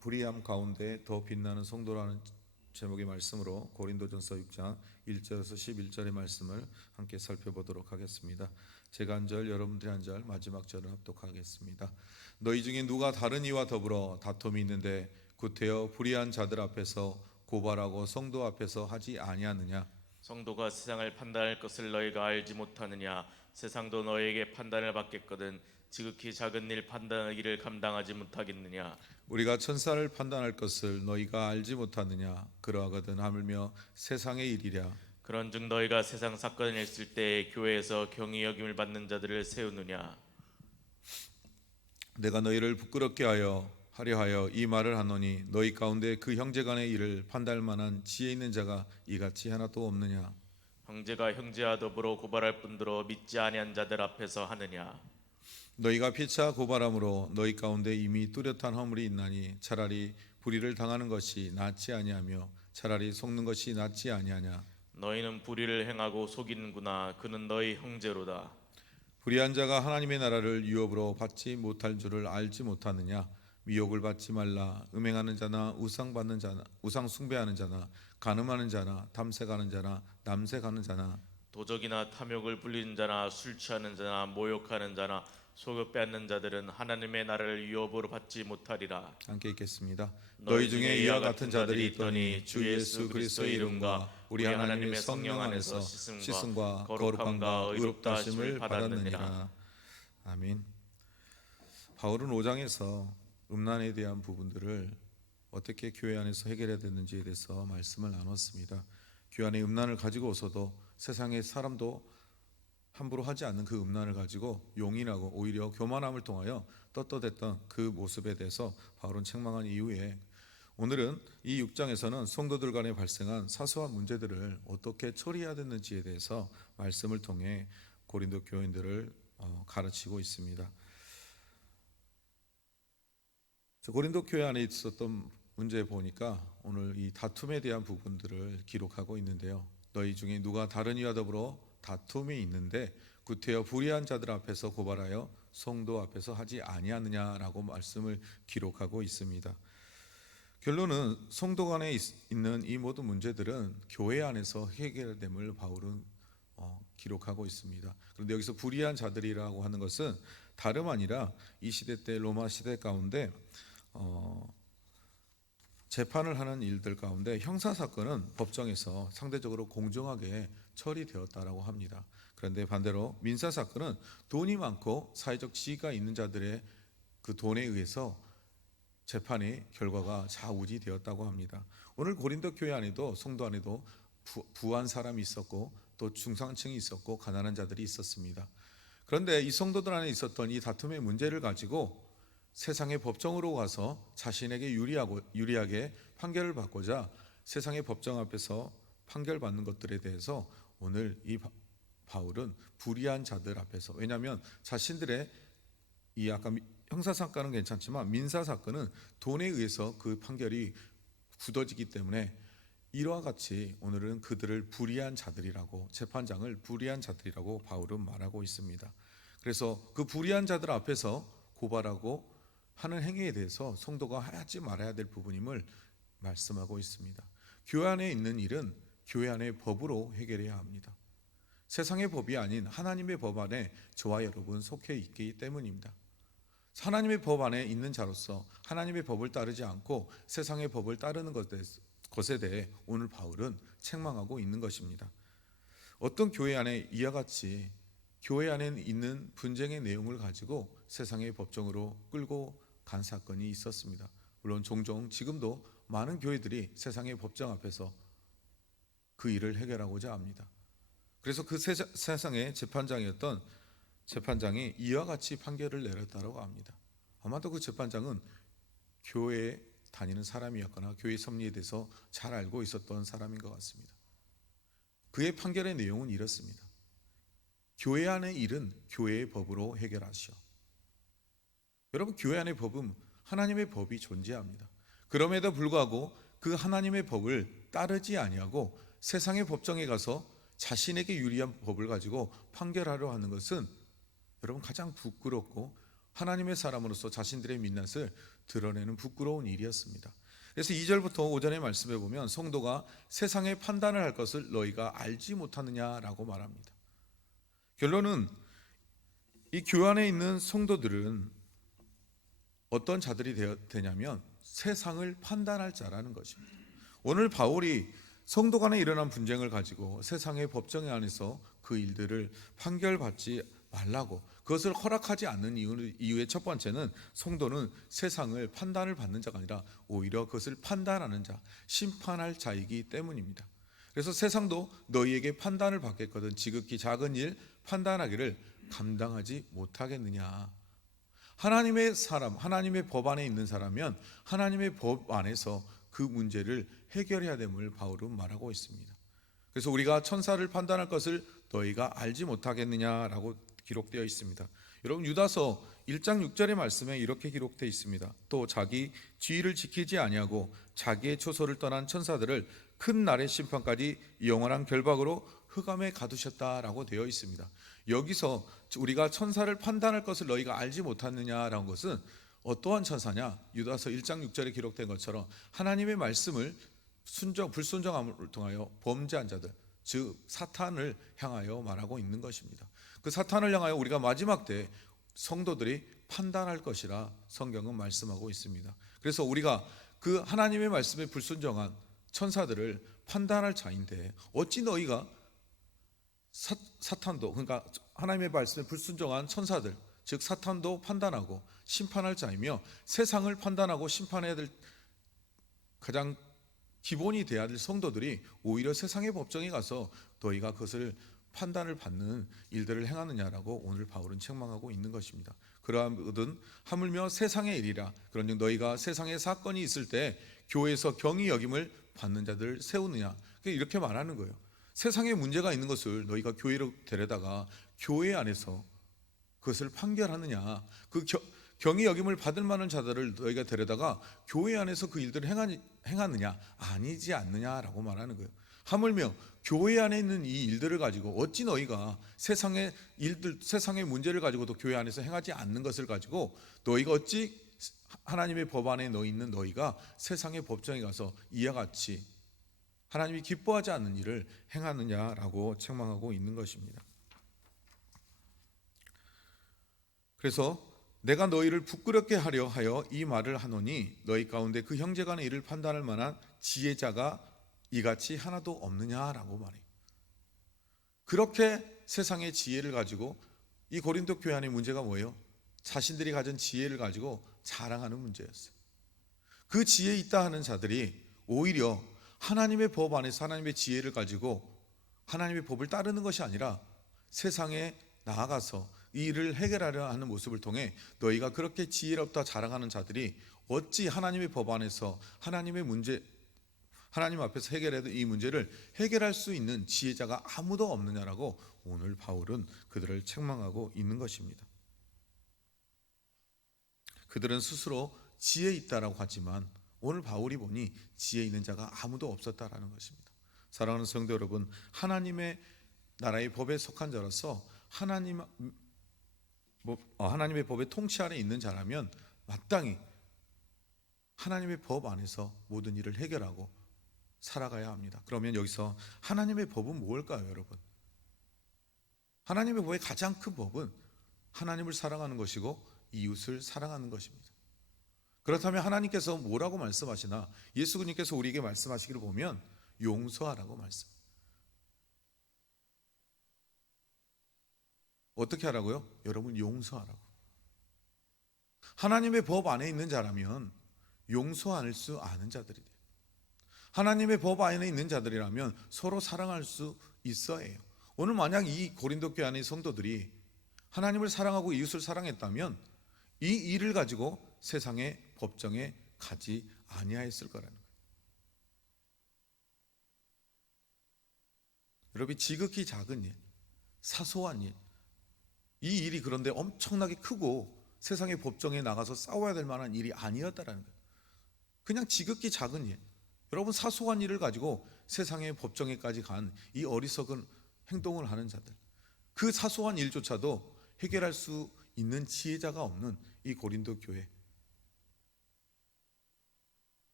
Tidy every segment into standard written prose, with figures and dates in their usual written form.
불의함 가운데 더 빛나는 성도라는 제목의 말씀으로 고린도전서 6장 1절에서 11절의 말씀을 함께 살펴보도록 하겠습니다. 제가 한 절, 여러분들이 한 절, 마지막 절을 합독하겠습니다. 너희 중에 누가 다른 이와 더불어 다툼이 있는데 구태여 불의한 자들 앞에서 고발하고 성도 앞에서 하지 아니하느냐? 성도가 세상을 판단할 것을 너희가 알지 못하느냐? 세상도 너희에게 판단을 받겠거든 지극히 작은 일 판단하기를 감당하지 못하겠느냐? 우리가 천사를 판단할 것을 너희가 알지 못하느냐? 그러하거든 하물며 세상의 일이랴. 그런즉 너희가 세상 사건을 있을 때 교회에서 경히 여김을 받는 자들을 세우느냐? 내가 너희를 부끄럽게 하려 하여 이 말을 하노니 너희 가운데 그 형제간의 일을 판단할 만한 지혜 있는 자가 이같이 하나도 없느냐? 형제가 형제와 더불어 고발할 뿐더러 믿지 아니한 자들 앞에서 하느냐? 너희가 피차 고발함으로 너희 가운데 이미 뚜렷한 허물이 있나니 차라리 불의를 당하는 것이 낫지 아니하며 차라리 속는 것이 낫지 아니하냐? 너희는 불의를 행하고 속이는구나. 그는 너희 형제로다. 불의한 자가 하나님의 나라를 유업으로 받지 못할 줄을 알지 못하느냐? 미혹을 받지 말라. 음행하는 자나 우상 받는 자나 우상 숭배하는 자나 간음하는 자나 탐색하는 자나 남색하는 자나 도적이나 탐욕을 불리는 자나 술 취하는 자나 모욕하는 자나 소욕 빼앗는 자들은 하나님의 나라를 유업으로 받지 못하리라. 함께 읽겠습니다. 너희 중에 이와 같은 자들이 있더니 주 예수 그리스도의 이름과 우리 하나님의 성령 안에서 씻음과 거룩함과 의롭다 하심을 받았느니라. 아멘. 바울은 5장에서 음란에 대한 부분들을 어떻게 교회 안에서 해결해야 되는지에 대해서 말씀을 나눴습니다. 교회 안에 음란을 가지고 오서도 세상의 사람도 함부로 하지 않는 그 음란을 가지고 용인하고 오히려 교만함을 통하여 떳떳했던 그 모습에 대해서 바울은 책망한 이후에 오늘은 이 6장에서는 성도들 간에 발생한 사소한 문제들을 어떻게 처리해야 되는지에 대해서 말씀을 통해 고린도 교인들을 가르치고 있습니다. 고린도 교회 안에 있었던 문제 보니까 오늘 이 다툼에 대한 부분들을 기록하고 있는데요. 너희 중에 누가 다른 이와 더불어 다툼이 있는데 구태여 불의한 자들 앞에서 고발하여 성도 앞에서 하지 아니하느냐라고 말씀을 기록하고 있습니다. 결론은 성도 간에 있는 이 모든 문제들은 교회 안에서 해결됨을 바울은 기록하고 있습니다. 그런데 여기서 불의한 자들이라고 하는 것은 다름 아니라 이 시대 때 로마 시대 가운데 재판을 하는 일들 가운데 형사사건은 법정에서 상대적으로 공정하게 처리되었다라고 합니다. 그런데 반대로 민사사건은 돈이 많고 사회적 지위가 있는 자들의 그 돈에 의해서 재판의 결과가 좌우지되었다고 합니다. 오늘 고린도 교회 안에도 성도 안에도 부한 사람이 있었고 또 중상층이 있었고 가난한 자들이 있었습니다. 그런데 이 성도들 안에 있었던 이 다툼의 문제를 가지고 세상의 법정으로 가서 자신에게 유리하게 판결을 받고자 세상의 법정 앞에서 판결받는 것들에 대해서 오늘 이 바울은 불의한 자들 앞에서, 왜냐하면 자신들의 이 아까 형사사건은 괜찮지만 민사사건은 돈에 의해서 그 판결이 굳어지기 때문에 이와 같이 오늘은 그들을 불의한 자들이라고, 재판장을 불의한 자들이라고 바울은 말하고 있습니다. 그래서 그 불의한 자들 앞에서 고발하고 하는 행위에 대해서 성도가 하지 말아야 될 부분임을 말씀하고 있습니다. 교회 안에 있는 일은 교회 안의 법으로 해결해야 합니다. 세상의 법이 아닌 하나님의 법 안에 저와 여러분 속해 있기 때문입니다. 하나님의 법 안에 있는 자로서 하나님의 법을 따르지 않고 세상의 법을 따르는 것에 대해 오늘 바울은 책망하고 있는 것입니다. 어떤 교회 안에 이와 같이 교회 안에 있는 분쟁의 내용을 가지고 세상의 법정으로 끌고 간 사건이 있었습니다. 물론 종종 지금도 많은 교회들이 세상의 법정 앞에서 그 일을 해결하고자 합니다. 그래서 그 세상의 재판장이 이와 같이 판결을 내렸다고 합니다. 아마도 그 재판장은 교회에 다니는 사람이었거나 교회 섭리에 대해서 잘 알고 있었던 사람인 것 같습니다. 그의 판결의 내용은 이렇습니다. 교회 안의 일은 교회의 법으로 해결하시오. 여러분, 교회 안의 법은 하나님의 법이 존재합니다. 그럼에도 불구하고 그 하나님의 법을 따르지 아니하고 세상의 법정에 가서 자신에게 유리한 법을 가지고 판결하려 하는 것은 여러분 가장 부끄럽고 하나님의 사람으로서 자신들의 민낯을 드러내는 부끄러운 일이었습니다. 그래서 2절부터 5절의 말씀에 보면 성도가 세상의 판단을 할 것을 너희가 알지 못하느냐라고 말합니다. 결론은 이 교회 안에 있는 성도들은 어떤 자들이 되냐면 세상을 판단할 자라는 것입니다. 오늘 바울이 성도 간에 일어난 분쟁을 가지고 세상의 법정 안에서 그 일들을 판결받지 말라고, 그것을 허락하지 않는 이유의 첫 번째는 성도는 세상을 판단을 받는 자가 아니라 오히려 그것을 판단하는 자, 심판할 자이기 때문입니다. 그래서 세상도 너희에게 판단을 받겠거든 지극히 작은 일 판단하기를 감당하지 못하겠느냐. 하나님의 사람, 하나님의 법 안에 있는 사람이면 하나님의 법 안에서 그 문제를 해결해야 됨을 바울은 말하고 있습니다. 그래서 우리가 천사를 판단할 것을 너희가 알지 못하겠느냐라고 기록되어 있습니다. 여러분, 유다서 1장 6절의 말씀에 이렇게 기록되어 있습니다. 또 자기 지위를 지키지 아니하고 자기의 초소를 떠난 천사들을 큰 날의 심판까지 영원한 결박으로 흑암에 가두셨다라고 되어 있습니다. 여기서 우리가 천사를 판단할 것을 너희가 알지 못하느냐라는 것은 어떠한 천사냐? 유다서 1장 6절에 기록된 것처럼 하나님의 말씀을 불순종함을 통하여 범죄한 자들, 즉 사탄을 향하여 말하고 있는 것입니다. 그 사탄을 향하여 우리가 마지막 때 성도들이 판단할 것이라 성경은 말씀하고 있습니다. 그래서 우리가 그 하나님의 말씀에 불순종한 천사들을 판단할 자인데 어찌 너희가 사탄도, 그러니까 하나님의 말씀에 불순종한 천사들, 즉 사탄도 판단하고 심판할 자이며 세상을 판단하고 심판해야 될 가장 기본이 돼야 될 성도들이 오히려 세상의 법정에 가서 너희가 그것을 판단을 받는 일들을 행하느냐라고 오늘 바울은 책망하고 있는 것입니다. 그러하거든 하물며 세상의 일이라, 그런즉 너희가 세상의 사건이 있을 때 교회에서 경히 여김을 받는 자들을 세우느냐, 이렇게 말하는 거예요. 세상에 문제가 있는 것을 너희가 교회로 데려다가 교회 안에서 그것을 판결하느냐, 그 경히 여김을 받을 만한 자들을 너희가 데려다가 교회 안에서 그 일들을 행하느냐, 아니지 않느냐라고 말하는 거예요. 하물며 교회 안에 있는 이 일들을 가지고 어찌 너희가 세상의 일들, 세상의 문제를 가지고도 교회 안에서 행하지 않는 것을 가지고 너희가 어찌 하나님의 법 안에 있는 너희가 세상의 법정에 가서 이와 같이 하나님이 기뻐하지 않는 일을 행하느냐라고 책망하고 있는 것입니다. 그래서 내가 너희를 부끄럽게 하려 하여 이 말을 하노니 너희 가운데 그 형제 간의 일을 판단할 만한 지혜자가 이같이 하나도 없느냐라고 말해요. 그렇게 세상의 지혜를 가지고, 이 고린도 교회 안의 문제가 뭐예요? 자신들이 가진 지혜를 가지고 자랑하는 문제였어요. 그 지혜 있다 하는 자들이 오히려 하나님의 법 안에서 하나님의 지혜를 가지고 하나님의 법을 따르는 것이 아니라 세상에 나아가서 이 일을 해결하려 하는 모습을 통해 너희가 그렇게 지혜롭다 자랑하는 자들이 어찌 하나님의 법 안에서 하나님의 문제, 하나님 앞에서 해결해야 될 이 문제를 해결할 수 있는 지혜자가 아무도 없느냐라고 오늘 바울은 그들을 책망하고 있는 것입니다. 그들은 스스로 지혜 있다라고 하지만 오늘 바울이 보니 지혜 있는 자가 아무도 없었다라는 것입니다. 사랑하는 성도 여러분, 하나님의 나라의 법에 속한 자로서 하나님의 법의 통치 아래 있는 자라면 마땅히 하나님의 법 안에서 모든 일을 해결하고 살아가야 합니다. 그러면 여기서 하나님의 법은 무엇일까요, 여러분? 하나님의 법의 가장 큰 법은 하나님을 사랑하는 것이고 이웃을 사랑하는 것입니다. 그렇다면 하나님께서 뭐라고 말씀하시나? 예수님께서 우리에게 말씀하시기를 보면 용서하라고 말씀. 어떻게 하라고요? 여러분, 용서하라고. 하나님의 법 안에 있는 자라면 용서할 수 아는 자들이 돼요. 하나님의 법 안에 있는 자들이라면 서로 사랑할 수 있어야 해요. 오늘 만약 이 고린도 교회 안의 성도들이 하나님을 사랑하고 이웃을 사랑했다면 이 일을 가지고 세상의 법정에 가지 아니하였을 거라는 거예요. 여러분, 지극히 작은 일, 사소한 일, 이 일이 그런데 엄청나게 크고 세상의 법정에 나가서 싸워야 될 만한 일이 아니었다라는 거예요. 그냥 지극히 작은 일, 여러분, 사소한 일을 가지고 세상의 법정에까지 간 이 어리석은 행동을 하는 자들, 그 사소한 일조차도 해결할 수 있는 지혜자가 없는 이 고린도 교회,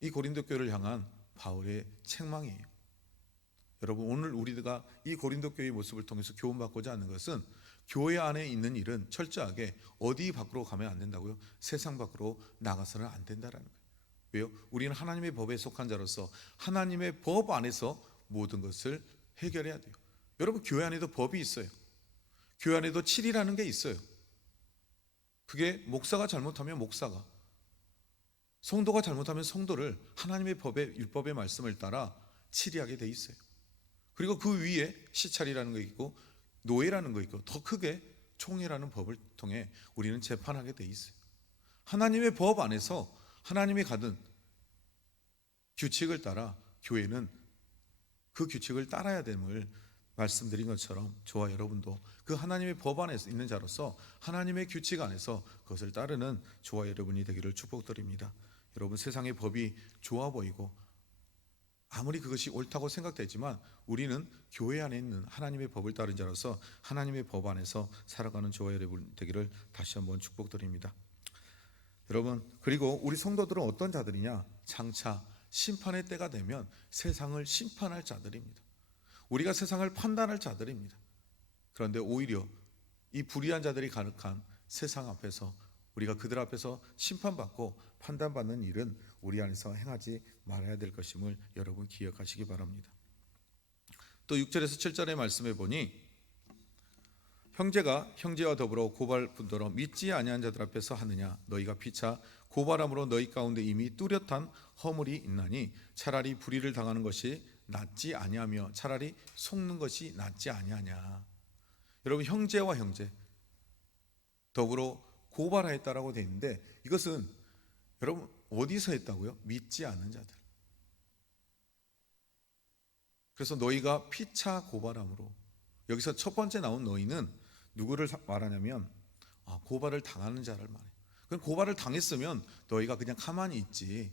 이 고린도 교회를 향한 바울의 책망이에요. 여러분, 오늘 우리가 이 고린도 교회의 모습을 통해서 교훈받고자 하는 것은 교회 안에 있는 일은 철저하게 어디 밖으로 가면 안 된다고요? 세상 밖으로 나가서는 안 된다라는 거예요. 왜요? 우리는 하나님의 법에 속한 자로서 하나님의 법 안에서 모든 것을 해결해야 돼요. 여러분, 교회 안에도 법이 있어요. 교회 안에도 칠이라는 게 있어요. 그게 목사가 잘못하면 목사가, 성도가 잘못하면 성도를 하나님의 법의 율법의 말씀을 따라 치리하게 돼 있어요. 그리고 그 위에 시찰이라는 거 있고 노예라는 거 있고 더 크게 총회라는 법을 통해 우리는 재판하게 돼 있어요. 하나님의 법 안에서 하나님이 가든 규칙을 따라 교회는 그 규칙을 따라야 됨을 말씀드린 것처럼 저와 여러분도 그 하나님의 법 안에 있는 자로서 하나님의 규칙 안에서 그것을 따르는 저와 여러분이 되기를 축복드립니다. 여러분, 세상의 법이 좋아 보이고 아무리 그것이 옳다고 생각되지만 우리는 교회 안에 있는 하나님의 법을 따른 자로서 하나님의 법 안에서 살아가는 저와 여러분 되기를 다시 한번 축복드립니다. 여러분, 그리고 우리 성도들은 어떤 자들이냐? 장차 심판의 때가 되면 세상을 심판할 자들입니다. 우리가 세상을 판단할 자들입니다. 그런데 오히려 이 불의한 자들이 가득한 세상 앞에서 우리가 그들 앞에서 심판받고 판단받는 일은 우리 안에서 행하지 말아야 될 것임을 여러분 기억하시기 바랍니다. 또 6절에서 7절의 말씀에 보니 형제가 형제와 더불어 고발 분도로 믿지 아니한 자들 앞에서 하느냐? 너희가 피차 고발함으로 너희 가운데 이미 뚜렷한 허물이 있나니 차라리 불의를 당하는 것이 낫지 아니하며 차라리 속는 것이 낫지 아니하냐. 여러분, 형제와 형제 더불어 고발하였다라고 되어 있는데 이것은 여러분 어디서 했다고요? 믿지 않는 자들. 그래서 너희가 피차 고발함으로, 여기서 첫 번째 나온 너희는 누구를 말하냐면 고발을 당하는 자를 말해요. 그럼 고발을 당했으면 너희가 그냥 가만히 있지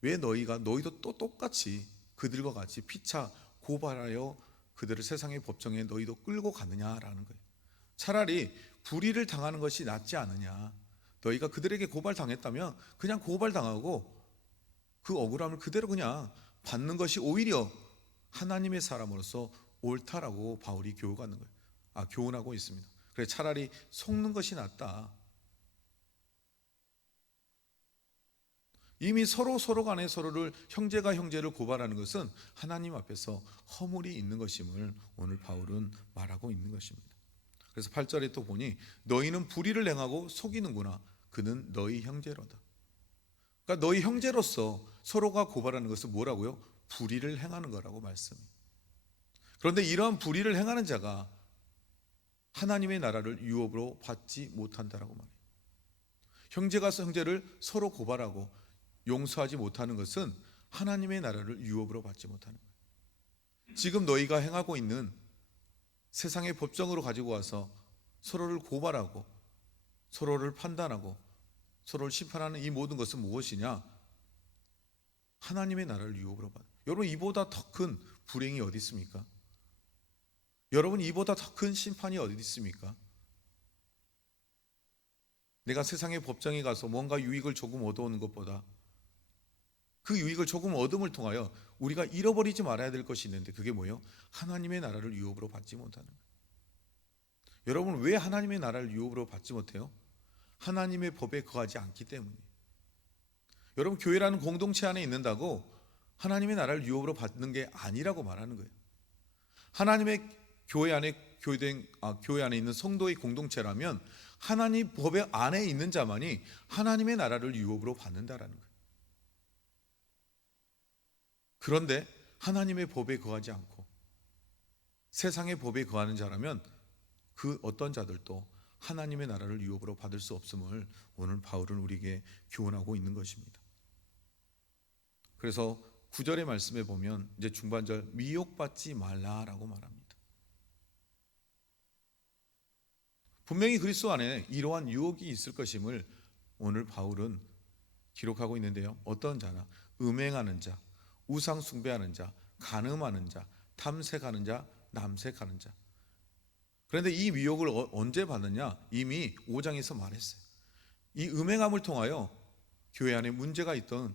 왜 너희도 또 똑같이 그들과 같이 피차 고발하여 그들을 세상의 법정에 너희도 끌고 가느냐라는 거예요. 차라리 불의를 당하는 것이 낫지 않느냐. 너희가 그들에게 고발당했다면 그냥 고발당하고 그 억울함을 그대로 그냥 받는 것이 오히려 하나님의 사람으로서 옳다라고 바울이 교훈하고 있습니다. 그래서 차라리 속는 것이 낫다. 이미 서로 간에 서로를 형제가 형제를 고발하는 것은 하나님 앞에서 허물이 있는 것임을 오늘 바울은 말하고 있는 것입니다. 그래서 8절에 또 보니 너희는 불의를 행하고 속이는구나. 그는 너희 형제로다. 그러니까 너희 형제로서 서로가 고발하는 것은 뭐라고요? 불의를 행하는 거라고 말씀해요. 그런데 이러한 불의를 행하는 자가 하나님의 나라를 유업으로 받지 못한다라고 말해요. 형제가 형제를 서로 고발하고 용서하지 못하는 것은 하나님의 나라를 유업으로 받지 못하는 거예요. 지금 너희가 행하고 있는 세상의 법정으로 가지고 와서 서로를 고발하고 서로를 판단하고 서로를 심판하는 이 모든 것은 무엇이냐? 하나님의 나라를 유업으로 받아요. 여러분, 이보다 더 큰 불행이 어디 있습니까? 여러분, 이보다 더 큰 심판이 어디 있습니까? 내가 세상의 법정에 가서 뭔가 유익을 조금 얻어오는 것보다 그 유익을 조금 얻음을 통하여 우리가 잃어버리지 말아야 될 것이 있는데 그게 뭐예요? 하나님의 나라를 유업으로 받지 못하는 거예요. 여러분, 왜 하나님의 나라를 유업으로 받지 못해요? 하나님의 법에 거하지 않기 때문이에요. 여러분, 교회라는 공동체 안에 있는다고 하나님의 나라를 유업으로 받는 게 아니라고 말하는 거예요. 하나님의 교회 안에 있는 성도의 공동체라면 하나님 법의 안에 있는 자만이 하나님의 나라를 유업으로 받는다라는 거예요. 그런데 하나님의 법에 거하지 않고 세상의 법에 거하는 자라면 그 어떤 자들도 하나님의 나라를 유업으로 받을 수 없음을 오늘 바울은 우리에게 교훈하고 있는 것입니다. 그래서 9절의 말씀에 보면 이제 중반절 미혹받지 말라라고 말합니다. 분명히 그리스도 안에 이러한 유혹이 있을 것임을 오늘 바울은 기록하고 있는데요. 어떤 자나 음행하는 자, 우상 숭배하는 자, 간음하는 자, 탐색하는 자, 남색하는 자. 그런데 이 미혹을 언제 받느냐? 이미 5장에서 말했어요. 이 음행함을 통하여 교회 안에 문제가 있던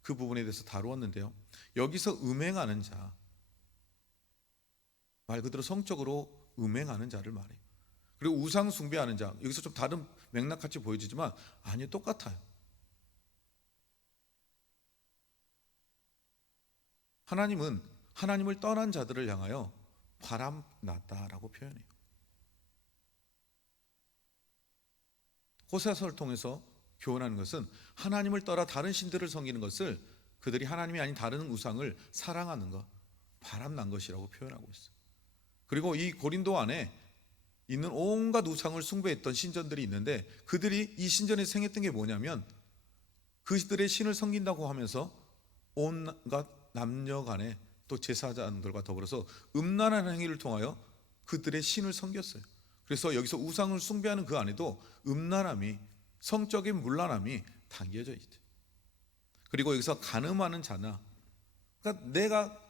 그 부분에 대해서 다루었는데요. 여기서 음행하는 자, 말 그대로 성적으로 음행하는 자를 말해요. 그리고 우상 숭배하는 자, 여기서 좀 다른 맥락같이 보여지지만 아니요, 똑같아요. 하나님은 하나님을 떠난 자들을 향하여 바람났다라고 표현해요. 호세아서를 통해서 교훈하는 것은 하나님을 떠나 다른 신들을 섬기는 것을, 그들이 하나님이 아닌 다른 우상을 사랑하는 것, 바람난 것이라고 표현하고 있어요. 그리고 이 고린도 안에 있는 온갖 우상을 숭배했던 신전들이 있는데, 그들이 이 신전에 행했던 게 뭐냐면 그들의 신을 섬긴다고 하면서 온갖 남녀 간에 또 제사장들과 더불어서 음란한 행위를 통하여 그들의 신을 섬겼어요. 그래서 여기서 우상을 숭배하는 그 안에도 음란함이, 성적인 문란함이 담겨져 있죠. 그리고 여기서 간음하는 자나, 그러니까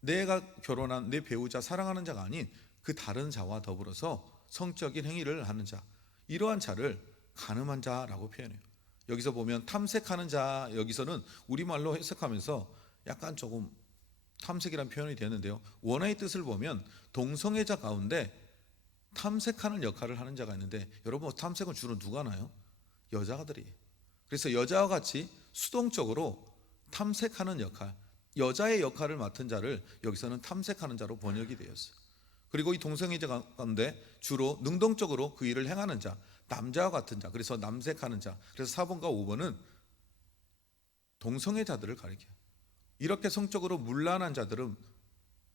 내가 결혼한 내 배우자, 사랑하는 자가 아닌 그 다른 자와 더불어서 성적인 행위를 하는 자, 이러한 자를 간음한 자라고 표현해요. 여기서 보면 탐색하는 자, 여기서는 우리말로 해석하면서 약간 조금 탐색이라는 표현이 되는데요, 원어의 뜻을 보면 동성애자 가운데 탐색하는 역할을 하는 자가 있는데, 여러분 탐색은 주로 누가 하나요? 여자들이에요. 그래서 여자와 같이 수동적으로 탐색하는 역할, 여자의 역할을 맡은 자를 여기서는 탐색하는 자로 번역이 되었어요. 그리고 이 동성애자 가운데 주로 능동적으로 그 일을 행하는 자, 남자와 같은 자, 그래서 남색하는 자, 그래서 4번과 5번은 동성애자들을 가리켜요. 이렇게 성적으로 문란한 자들은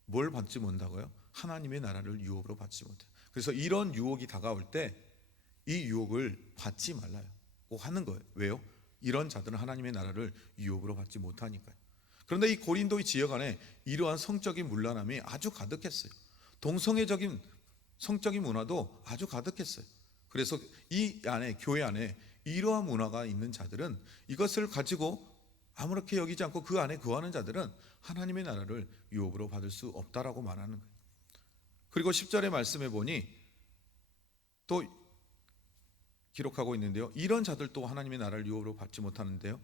뭘 받지 못한다고요? 하나님의 나라를 유업으로 받지 못해요. 그래서 이런 유혹이 다가올 때 이 유혹을 받지 말라요 꼭 하는 거예요. 왜요? 이런 자들은 하나님의 나라를 유업으로 받지 못하니까요. 그런데 이 고린도의 지역 안에 이러한 성적인 문란함이 아주 가득했어요. 동성애적인 성적인 문화도 아주 가득했어요. 그래서 이 안에, 교회 안에 이러한 문화가 있는 자들은, 이것을 가지고 아무렇게 여기지 않고 그 안에 거하는 자들은 하나님의 나라를 유업으로 받을 수 없다라고 말하는 거예요. 그리고 10절의 말씀에 보니 또 기록하고 있는데요, 이런 자들도 하나님의 나라를 유업으로 받지 못하는데요,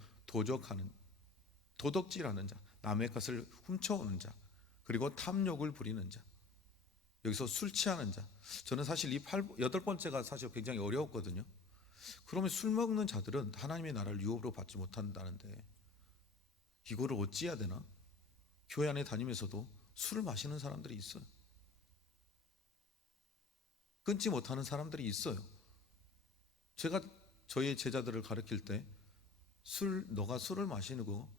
도덕질하는 자, 남의 것을 훔쳐오는 자, 그리고 탐욕을 부리는 자, 여기서 술 취하는 자. 저는 사실 이 8번째가 사실 굉장히 어려웠거든요. 그러면 술 먹는 자들은 하나님의 나라를 유업으로 받지 못한다는데 이거를 어찌해야 되나? 교회 안에 다니면서도 술을 마시는 사람들이 있어요. 끊지 못하는 사람들이 있어요. 제가 저희 제자들을 가르칠 때 너가 술을 마시는 거,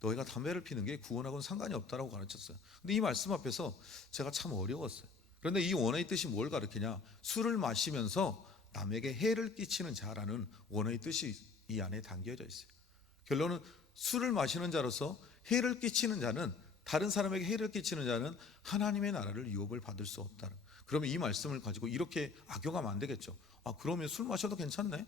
너희가 담배를 피는 게 구원하고는 상관이 없다라고 가르쳤어요. 근데 이 말씀 앞에서 제가 참 어려웠어요. 그런데 이 원어의 뜻이 뭘 가르치냐? 술을 마시면서 남에게 해를 끼치는 자라는 원어의 뜻이 이 안에 담겨져 있어요. 결론은 술을 마시는 자로서 해를 끼치는 자는, 다른 사람에게 해를 끼치는 자는 하나님의 나라를 유업을 받을 수 없다는. 그러면 이 말씀을 가지고 이렇게 악용하면 안 되겠죠. 그러면 술 마셔도 괜찮네,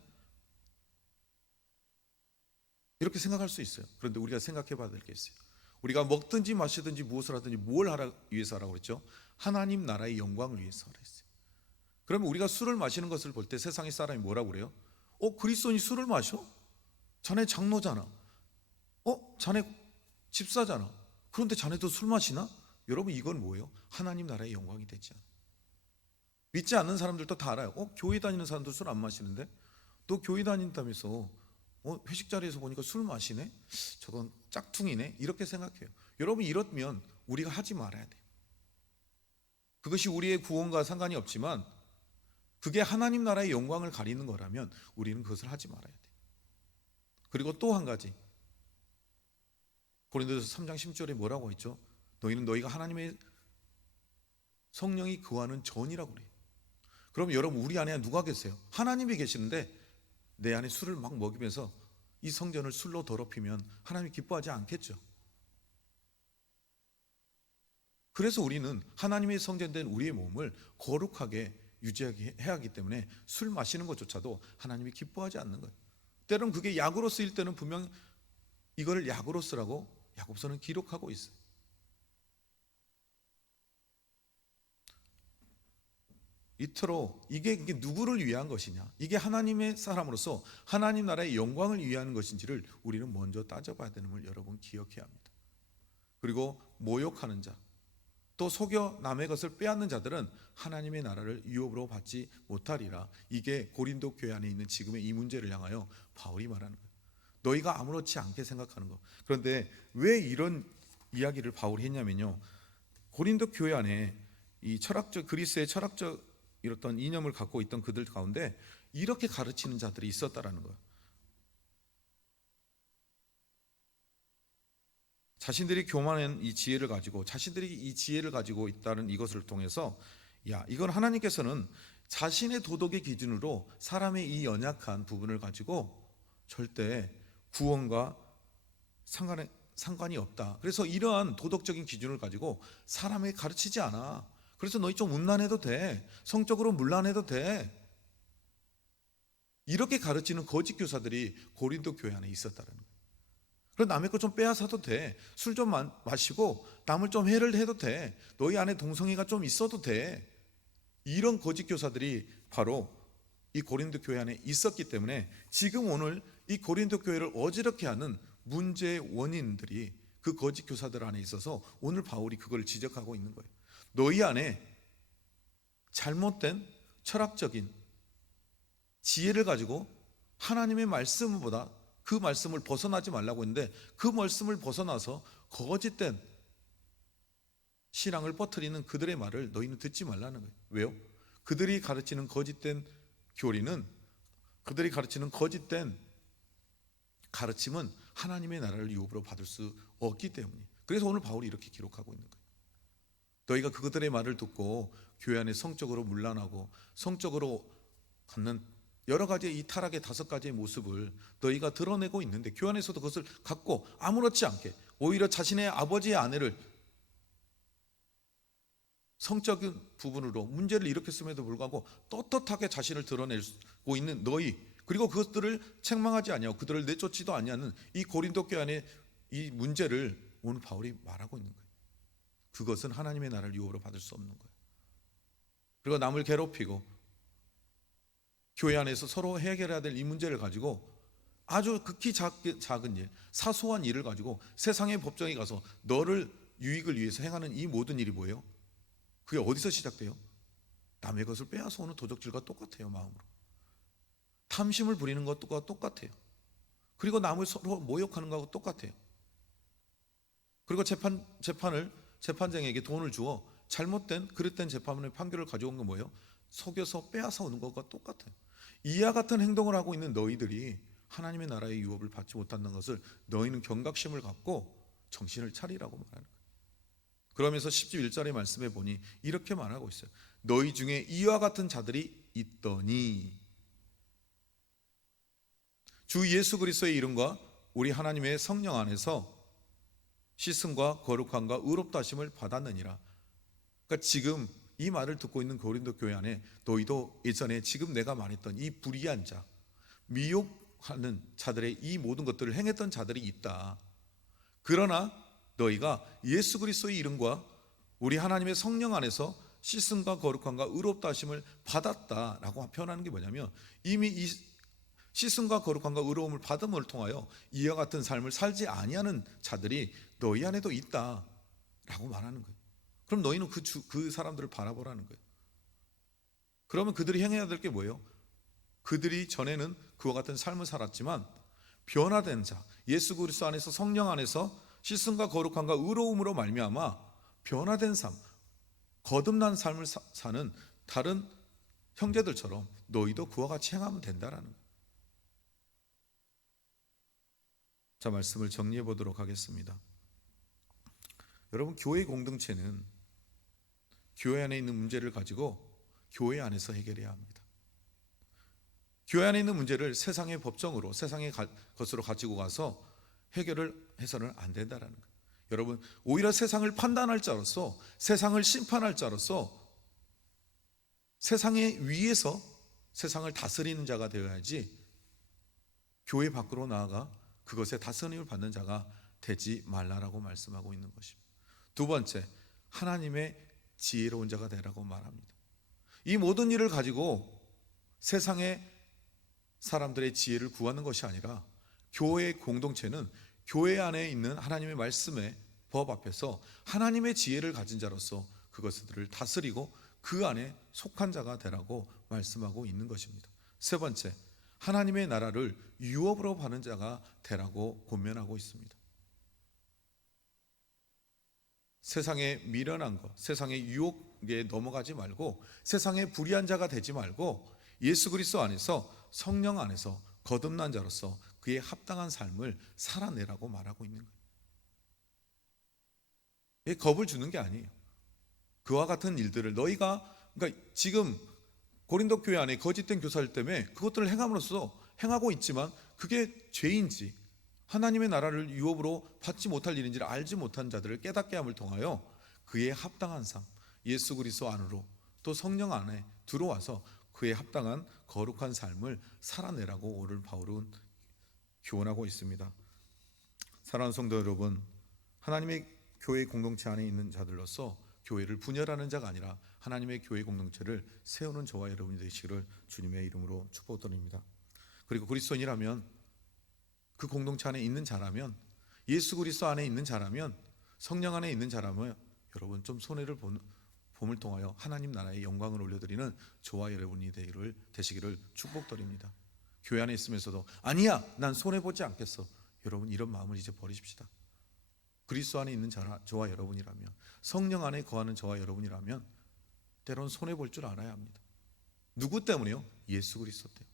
이렇게 생각할 수 있어요. 그런데 우리가 생각해 봐야 될 게 있어요. 우리가 먹든지 마시든지 무엇을 하든지 뭘 하라 위해서 하라고 그랬죠? 하나님 나라의 영광을 위해서 하라 했어요. 그러면 우리가 술을 마시는 것을 볼 때 세상의 사람이 뭐라고 그래요? 그리스도인이 술을 마셔? 자네 장로잖아. 자네 집사잖아. 그런데 자네도 술 마시나? 여러분, 이건 뭐예요? 하나님 나라의 영광이 되지 않아요. 믿지 않는 사람들도 다 알아요. 교회 다니는 사람도 술 안 마시는데 너 교회 다닌다면서 회식 자리에서 보니까 술 마시네? 저건 짝퉁이네? 이렇게 생각해요. 여러분, 이러면 우리가 하지 말아야 돼요. 그것이 우리의 구원과 상관이 없지만 그게 하나님 나라의 영광을 가리는 거라면 우리는 그것을 하지 말아야 돼요. 그리고 또 한 가지, 고린도서 3장 10절에 뭐라고 했죠? 너희는 너희가 하나님의 성령이 거하는 전이라고 그래요. 그럼 여러분, 우리 안에 누가 계세요? 하나님이 계시는데 내 안에 술을 막 먹이면서 이 성전을 술로 더럽히면 하나님이 기뻐하지 않겠죠. 그래서 우리는 하나님의 성전된 우리의 몸을 거룩하게 유지하게 해야 하기 때문에 술 마시는 것조차도 하나님이 기뻐하지 않는 거예요. 때로는 그게 약으로 쓰일 때는 분명 이거를 약으로 쓰라고 야고보서는 기록하고 있어요. 이토록 이게 누구를 위한 것이냐, 이게 하나님의 사람으로서 하나님 나라의 영광을 위한 것인지를 우리는 먼저 따져봐야 되는 걸 여러분 기억해야 합니다. 그리고 모욕하는 자, 또 속여 남의 것을 빼앗는 자들은 하나님의 나라를 유업으로 받지 못하리라. 이게 고린도 교회 안에 있는 지금의 이 문제를 향하여 바울이 말하는 거예요. 너희가 아무렇지 않게 생각하는 거. 그런데 왜 이런 이야기를 바울이 했냐면요, 고린도 교회 안에 이 철학적, 그리스의 철학적 이렇던 이념을 갖고 있던 그들 가운데 이렇게 가르치는 자들이 있었다라는 거예요. 자신들이 교만한 이 지혜를 가지고, 자신들이 이 지혜를 가지고 있다는 이것을 통해서, 야, 이건 하나님께서는 자신의 도덕의 기준으로 사람의 이 연약한 부분을 가지고 절대 구원과 상관이 없다. 그래서 이러한 도덕적인 기준을 가지고 사람에게 가르치지 않아. 그래서 너희 좀 음란해도 돼, 성적으로 문란해도 돼, 이렇게 가르치는 거짓 교사들이 고린도 교회 안에 있었다는 거예요. 그럼 남의 것 좀 빼앗아도 돼, 술 좀 마시고 남을 좀 해를 해도 돼, 너희 안에 동성애가 좀 있어도 돼, 이런 거짓 교사들이 바로 이 고린도 교회 안에 있었기 때문에 지금 오늘 이 고린도 교회를 어지럽게 하는 문제의 원인들이 그 거짓 교사들 안에 있어서 오늘 바울이 그걸 지적하고 있는 거예요. 너희 안에 잘못된 철학적인 지혜를 가지고 하나님의 말씀보다 그 말씀을 벗어나지 말라고 했는데, 그 말씀을 벗어나서 거짓된 신앙을 퍼뜨리는 그들의 말을 너희는 듣지 말라는 거예요. 왜요? 그들이 가르치는 거짓된 교리는, 그들이 가르치는 거짓된 가르침은 하나님의 나라를 유업으로 받을 수 없기 때문이에요. 그래서 오늘 바울이 이렇게 기록하고 있는 거예요. 너희가 그들의 말을 듣고 교회 안에 성적으로 문란하고 성적으로 갖는 여러 가지의 이 타락의 5가지의 모습을 너희가 드러내고 있는데, 교회 안에서도 그것을 갖고 아무렇지 않게 오히려 자신의 아버지의 아내를 성적인 부분으로 문제를 일으켰음에도 불구하고 떳떳하게 자신을 드러내고 있는 너희, 그리고 그것들을 책망하지 아니하고 그들을 내쫓지도 아니하는 이 고린도 교회 안에 이 문제를 오늘 바울이 말하고 있는 거예요. 그것은 하나님의 나라를 유업으로 받을 수 없는 거예요. 그리고 남을 괴롭히고 교회 안에서 서로 해결해야 될 이 문제를 가지고 아주 극히 작은 일, 사소한 일을 가지고 세상의 법정에 가서 너를 유익을 위해서 행하는 이 모든 일이 뭐예요? 그게 어디서 시작돼요? 남의 것을 빼앗아 오는 도적질과 똑같아요. 마음으로 탐심을 부리는 것과 똑같아요. 그리고 남을 서로 모욕하는 것과 똑같아요. 그리고 재판장에게 돈을 주어 잘못된 그릇된 재판의 판결을 가져온 건 뭐예요? 속여서 빼앗아 오는 것과 똑같아요. 이와 같은 행동을 하고 있는 너희들이 하나님의 나라의 유업을 받지 못한다는 것을 너희는 경각심을 갖고 정신을 차리라고 말하는 거예요. 그러면서 11절의 말씀에 보니 이렇게 말하고 있어요. 너희 중에 이와 같은 자들이 있더니, 주 예수 그리스도의 이름과 우리 하나님의 성령 안에서 씻음과 거룩함과 의롭다 하심을 받았느니라. 그러니까 지금 이 말을 듣고 있는 고린도 교회 안에 너희도 예전에 지금 내가 말했던 이 불의한 자, 미혹하는 자들의 이 모든 것들을 행했던 자들이 있다. 그러나 너희가 예수 그리스도의 이름과 우리 하나님의 성령 안에서 씻음과 거룩함과 의롭다 하심을 받았다라고 표현하는 게 뭐냐면, 이미 이 씻음과 거룩함과 의로움을 받음을 통하여 이와 같은 삶을 살지 아니하는 자들이 너희 안에도 있다라고 말하는 거예요. 그럼 너희는 그 사람들을 바라보라는 거예요. 그러면 그들이 행해야 될 게 뭐예요? 그들이 전에는 그와 같은 삶을 살았지만 변화된 자, 예수 그리스도 안에서 성령 안에서 씻음과 거룩함과 의로움으로 말미암아 변화된 삶, 거듭난 삶을 사는 다른 형제들처럼 너희도 그와 같이 행하면 된다라는 거예요. 자, 말씀을 정리해 보도록 하겠습니다. 여러분, 교회 공동체는 교회 안에 있는 문제를 가지고 교회 안에서 해결해야 합니다. 교회 안에 있는 문제를 세상의 법정으로, 세상의 것으로 가지고 가서 해결을 해서는 안 된다는 거예요. 여러분, 오히려 세상을 판단할 자로서, 세상을 심판할 자로서 세상의 위에서 세상을 다스리는 자가 되어야지 교회 밖으로 나아가 그것에 다스림을 받는 자가 되지 말라라고 말씀하고 있는 것입니다. 두 번째, 하나님의 지혜로운 자가 되라고 말합니다. 이 모든 일을 가지고 세상의 사람들의 지혜를 구하는 것이 아니라 교회의 공동체는 교회 안에 있는 하나님의 말씀의 법 앞에서 하나님의 지혜를 가진 자로서 그것들을 다스리고 그 안에 속한 자가 되라고 말씀하고 있는 것입니다. 세 번째, 하나님의 나라를 유업으로 파는 자가 되라고 권면하고 있습니다. 세상에 미련한 것, 세상의 유혹에 넘어가지 말고 세상의 불의한 자가 되지 말고 예수 그리스도 안에서 성령 안에서 거듭난 자로서 그에 합당한 삶을 살아내라고 말하고 있는 거예요. 겁을 주는 게 아니에요. 그와 같은 일들을 너희가, 그러니까 지금 고린도 교회 안에 거짓된 교사들 때문에 그것들을 행함으로써 행하고 있지만 그게 죄인지 하나님의 나라를 유업으로 받지 못할 일인지를 알지 못한 자들을 깨닫게 함을 통하여 그에 합당한 삶, 예수 그리스도 안으로 또 성령 안에 들어와서 그에 합당한 거룩한 삶을 살아내라고 오늘 바울은 교훈하고 있습니다. 사랑하는 성도 여러분, 하나님의 교회 공동체 안에 있는 자들로서 교회를 분열하는 자가 아니라 하나님의 교회 공동체를 세우는 저와 여러분이 되시기를 주님의 이름으로 축복드립니다. 그리고 그리스도인이라면 그 공동체 안에 있는 자라면, 예수 그리스도 안에 있는 자라면, 성령 안에 있는 자라면 여러분 좀 손해를 봄을 통하여 하나님 나라의 영광을 올려드리는 저와 여러분이 되시기를 축복드립니다. 교회 안에 있으면서도 아니야 난 손해보지 않겠어, 여러분 이런 마음을 이제 버리십시다. 그리스도 안에 있는 저와 여러분이라면, 성령 안에 거하는 저와 여러분이라면 때론 손해볼 줄 알아야 합니다. 누구 때문에요? 예수 그리스도 때문에.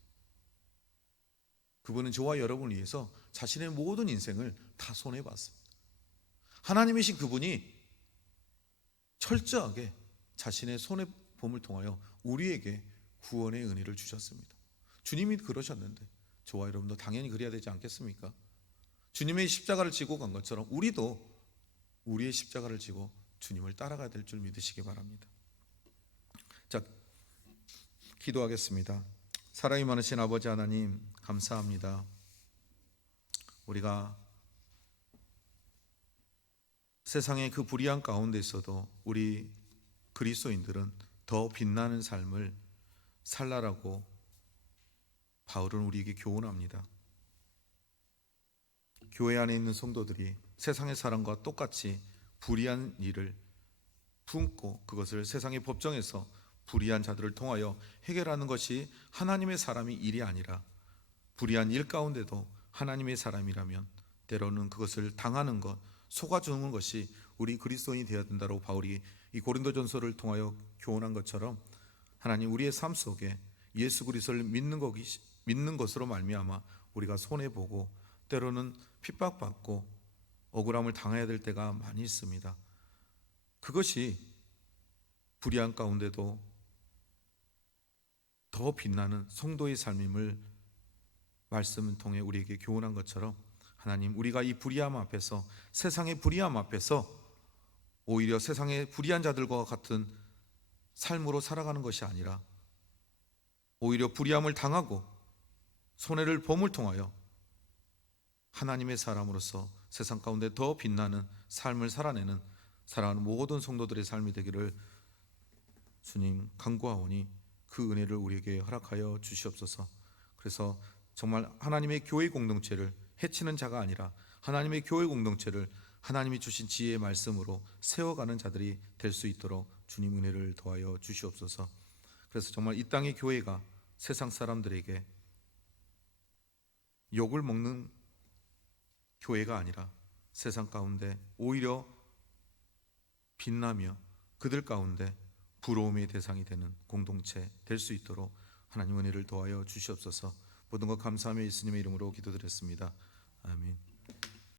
그분은 저와 여러분을 위해서 자신의 모든 인생을 다 손해봤습니다. 하나님이신 그분이 철저하게 자신의 손해봄을 통하여 우리에게 구원의 은혜를 주셨습니다. 주님이 그러셨는데 저와 여러분도 당연히 그래야 되지 않겠습니까? 주님의 십자가를 지고 간 것처럼 우리도 우리의 십자가를 지고 주님을 따라가야 될 줄 믿으시기 바랍니다. 자, 기도하겠습니다. 사랑이 많으신 아버지 하나님, 감사합니다. 우리가 세상의 그 불의한 가운데 있어도 우리 그리스도인들은 더 빛나는 삶을 살라라고 바울은 우리에게 교훈합니다. 교회 안에 있는 성도들이 세상의 사람과 똑같이 불의한 일을 품고 그것을 세상의 법정에서 불의한 자들을 통하여 해결하는 것이 하나님의 사람이 일이 아니라 불의한 일 가운데도 하나님의 사람이라면 때로는 그것을 당하는 것, 속아주는 것이 우리 그리스도인이 되어야 된다고 바울이 이 고린도전서를 통하여 교훈한 것처럼 하나님 우리의 삶 속에 예수 그리스도를 믿는 것으로 말미암아 우리가 손해보고 때로는 핍박받고 억울함을 당해야 될 때가 많이 있습니다. 그것이 불의한 가운데도 더 빛나는 성도의 삶임을 말씀을 통해 우리에게 교훈한 것처럼 하나님 우리가 이 불의함 앞에서, 세상의 불의함 앞에서 오히려 세상의 불의한 자들과 같은 삶으로 살아가는 것이 아니라 오히려 불의함을 당하고 손해를 봄을 통하여 하나님의 사람으로서 세상 가운데 더 빛나는 삶을 살아내는 사랑하는 모든 성도들의 삶이 되기를 주님 간구하오니 그 은혜를 우리에게 허락하여 주시옵소서. 그래서 정말 하나님의 교회 공동체를 해치는 자가 아니라 하나님의 교회 공동체를 하나님이 주신 지혜의 말씀으로 세워가는 자들이 될 수 있도록 주님 은혜를 더하여 주시옵소서. 그래서 정말 이 땅의 교회가 세상 사람들에게 욕을 먹는 교회가 아니라 세상 가운데 오히려 빛나며 그들 가운데 부러움의 대상이 되는 공동체 될 수 있도록 하나님 은혜를 더하여 주시옵소서. 모든 것 감사하며 예수님의 이름으로 기도드렸습니다. 아멘.